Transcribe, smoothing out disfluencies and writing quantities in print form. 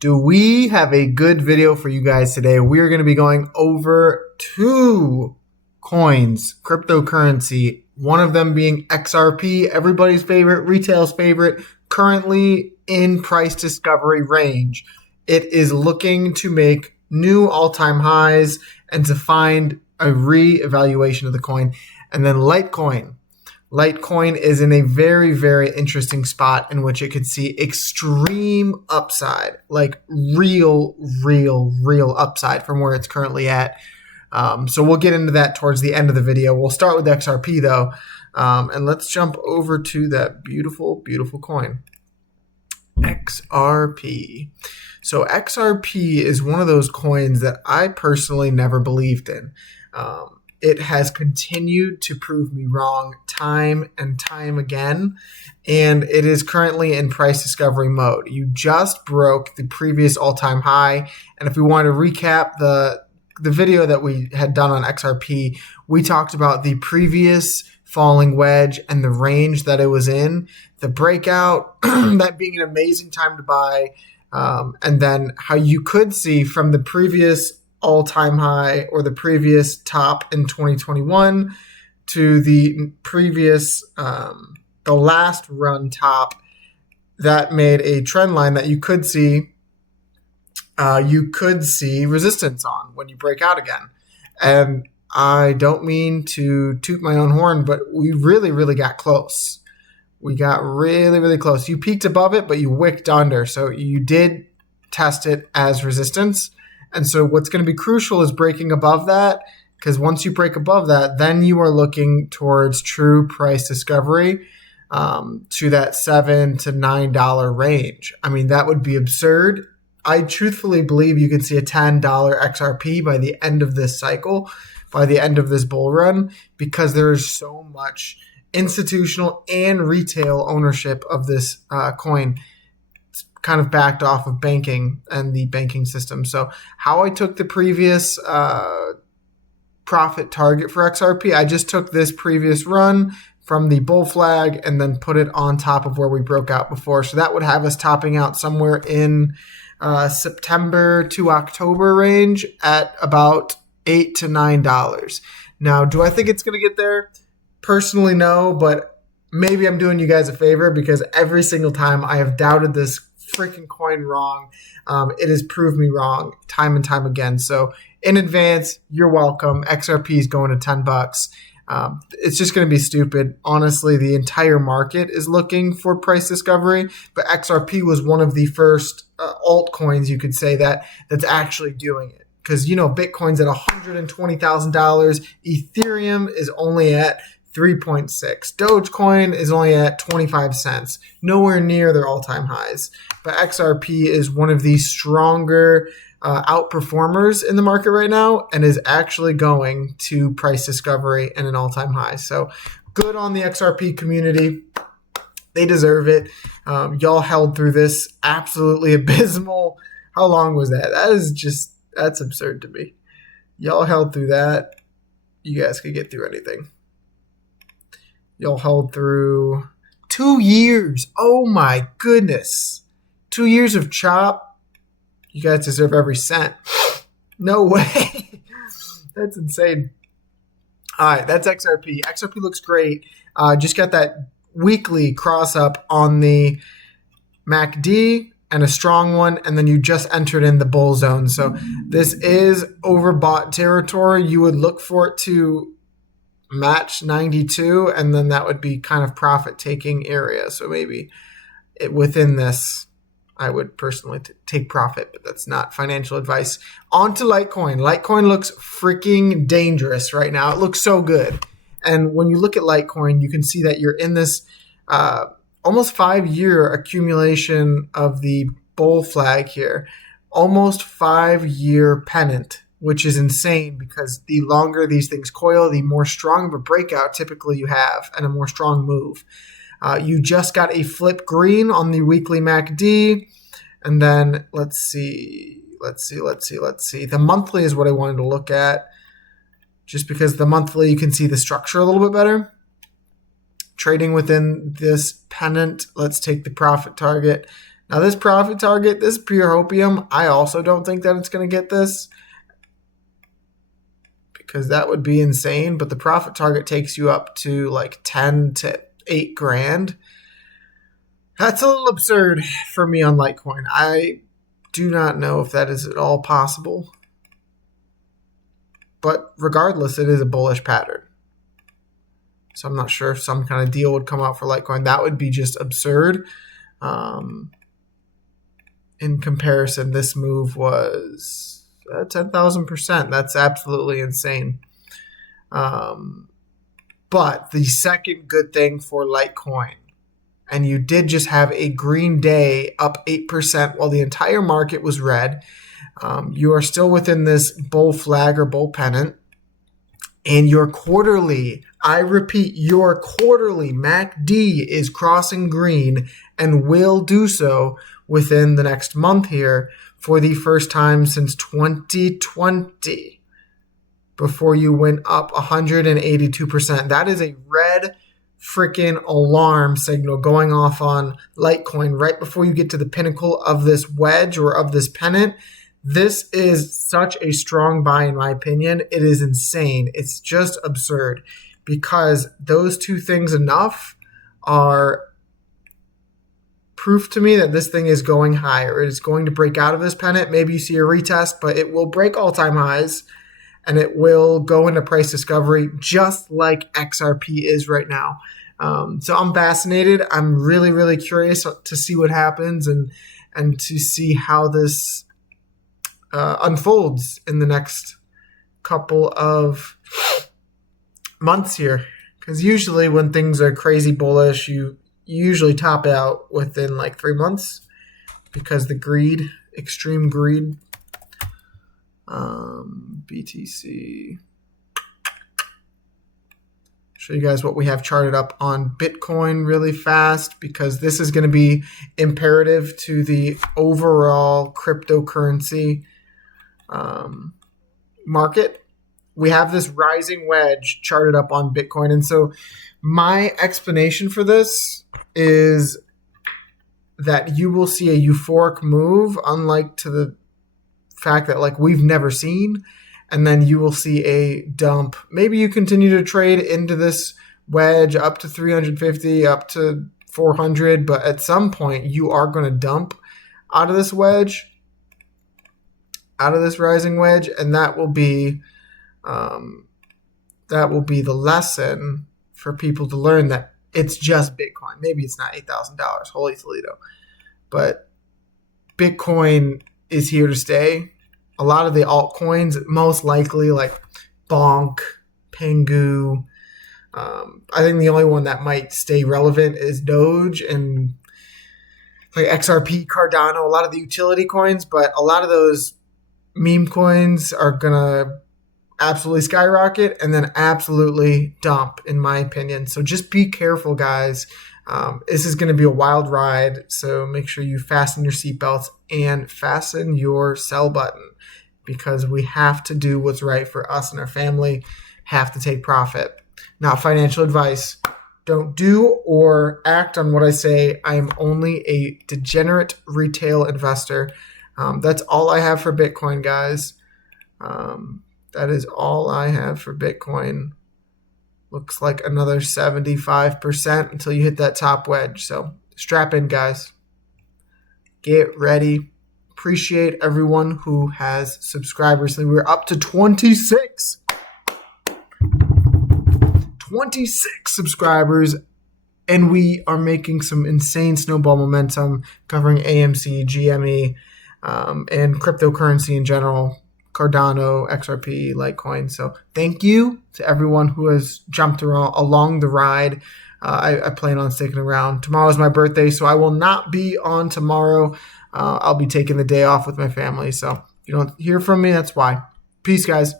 Do we have a good video for you guys today? We're going to be going over two coins, cryptocurrency, one of them being XRP, everybody's favorite, retail's favorite, currently in price discovery range. It is looking to make new all-time highs and to find a re-evaluation of the coin. And then Litecoin. Litecoin is in a very, very interesting spot in which it could see extreme upside, like real upside from where it's currently at. So we'll get into that towards the end of the video. We'll start with XRP though. And let's jump over to that beautiful coin. XRP. So XRP is one of those coins that I personally never believed in. It has continued to prove me wrong time and time again, and it is currently in price discovery mode. You just broke the previous all-time high, and if we want to recap the video that we had done on XRP, we talked about the previous falling wedge and the range that it was in, the breakout, that being an amazing time to buy, and then how you could see from the previous all-time high or the previous top in 2021 to the previous the last run top that made a trend line that you could see resistance on when you break out again. And I don't mean to toot my own horn, but we really got close. We got really close. You peaked above it, but you wicked under, so you did test it as resistance. And so what's going to be crucial is breaking above that, because once you break above that, then you are looking towards true price discovery to that $7 to $9 range. I mean, that would be absurd. I truthfully believe you could see a $10 XRP by the end of this cycle, by the end of this bull run, because there is so much institutional and retail ownership of this coin. Kind of backed off of banking and the banking system. So how I took the previous profit target for XRP, I just took this previous run from the bull flag and then put it on top of where we broke out before. So that would have us topping out somewhere in September to October range at about $8 to $9. Now, do I think it's going to get there? Personally, no, but maybe I'm doing you guys a favor, because every single time I have doubted this freaking coin wrong, it has proved me wrong time and time again. So in advance, you're welcome. XRP is going to $10. It's just going to be stupid. Honestly, the entire market is looking for price discovery, but XRP was one of the first altcoins, you could say, that's actually doing it. Because, Bitcoin's at $120,000. Ethereum is only at 3.6. Dogecoin is only at 25 cents, nowhere near their all-time highs. But XRP is one of the stronger outperformers in the market right now and is actually going to price discovery and an all-time high. So good on the XRP community. They deserve it. Y'all held through this absolutely abysmal. How long was that? That's absurd to me. Y'all held through that. You guys could get through anything. Y'all held through 2 years. Oh my goodness. 2 years of chop. You guys deserve every cent. No way. That's insane. All right, that's XRP. XRP looks great. Just got that weekly cross up on the MACD and a strong one, and then you just entered in the bull zone. So this is overbought territory. You would look for it to match 92, and then that would be kind of profit taking area. So maybe within this, I would personally take profit, but that's not financial advice. On to Litecoin. Litecoin looks freaking dangerous right now. It looks so good. And when you look at Litecoin, you can see that you're in this almost 5-year accumulation of the bull flag here. Almost 5-year pennant, which is insane, because the longer these things coil, the more strong of a breakout typically you have and a more strong move. You just got a flip green on the weekly MACD. And then let's see. The monthly is what I wanted to look at, just because the monthly, you can see the structure a little bit better. Trading within this pennant, let's take the profit target. Now this profit target, this pure hopium, I also don't think that it's going to get this, because that would be insane. But the profit target takes you up to like 10 to 8 grand. That's a little absurd for me on Litecoin. I do not know if that is at all possible. But regardless, it is a bullish pattern. So I'm not sure if some kind of deal would come out for Litecoin. That would be just absurd. In comparison, this move was 10,000%. That's absolutely insane. But the second good thing for Litecoin, and you did just have a green day up 8% while the entire market was red. You are still within this bull flag or bull pennant. And your quarterly, I repeat, your quarterly MACD is crossing green and will do so within the next month here for the first time since 2020, before you went up 182%. That is a red freaking alarm signal going off on Litecoin right before you get to the pinnacle of this wedge or of this pennant. This is such a strong buy, in my opinion. It is insane. It's just absurd, because those two things enough are proof to me that this thing is going higher. It is going to break out of this pennant. Maybe you see a retest, but it will break all-time highs, and it will go into price discovery just like XRP is right now. So I'm fascinated. I'm really, really curious to see what happens and to see how this unfolds in the next couple of months here. Because usually when things are crazy bullish, you usually top out within like 3 months, because the greed, extreme greed. BTC. Show you guys what we have charted up on Bitcoin really fast, because this is going to be imperative to the overall cryptocurrency market. We have this rising wedge charted up on Bitcoin. And so my explanation for this is that you will see a euphoric move, unlike to the fact that like we've never seen, and then you will see a dump. Maybe you continue to trade into this wedge up to 350, up to 400, but at some point you are going to dump out of this wedge, out of this rising wedge, and that will be the lesson for people to learn that it's just Bitcoin. Maybe it's not $8,000, holy Toledo, but Bitcoin is here to stay. A lot of the altcoins, most likely like Bonk, Pengu. I think the only one that might stay relevant is Doge and like XRP, Cardano, a lot of the utility coins, but a lot of those meme coins are going to absolutely skyrocket and then absolutely dump, in my opinion. So just be careful, guys. This is going to be a wild ride, so make sure you fasten your seatbelts and fasten your sell button, because we have to do what's right for us and our family, have to take profit. Not financial advice. Don't do or act on what I say. I am only a degenerate retail investor. That's all I have for Bitcoin, guys. That is all I have for Bitcoin. Looks like another 75% until you hit that top wedge. So strap in, guys. Get ready. Appreciate everyone who has subscribed recently. We're up to 26 subscribers, and we are making some insane snowball momentum covering AMC, GME, and cryptocurrency in general. Cardano, XRP, Litecoin. So thank you to everyone who has jumped along the ride. I plan on sticking around. Tomorrow is my birthday, so I will not be on tomorrow. I'll be taking the day off with my family. So if you don't hear from me, that's why. Peace, guys.